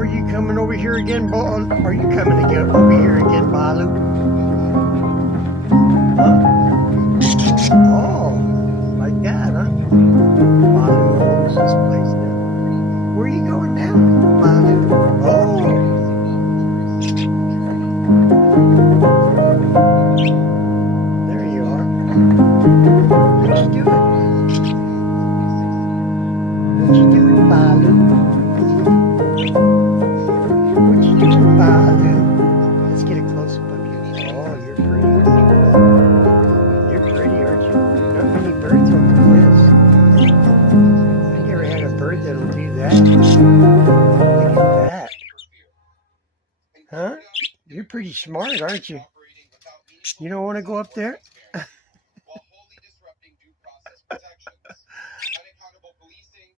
Are you coming over here again, Balloo? Are you coming to get over here again, Balloo? Huh? Oh, like that, huh? Balloo owns this place now. Where are you going now, Balloo? Oh. There you are. What you doing? What you doing, Balloo? What you doing, Balloo? Let's get a close-up of you. Oh, you're pretty. You're pretty, aren't you? Not many birds will do this. I never had a bird that'll do that. Look at that. Huh? You're pretty smart, aren't you? You don't want to go up there?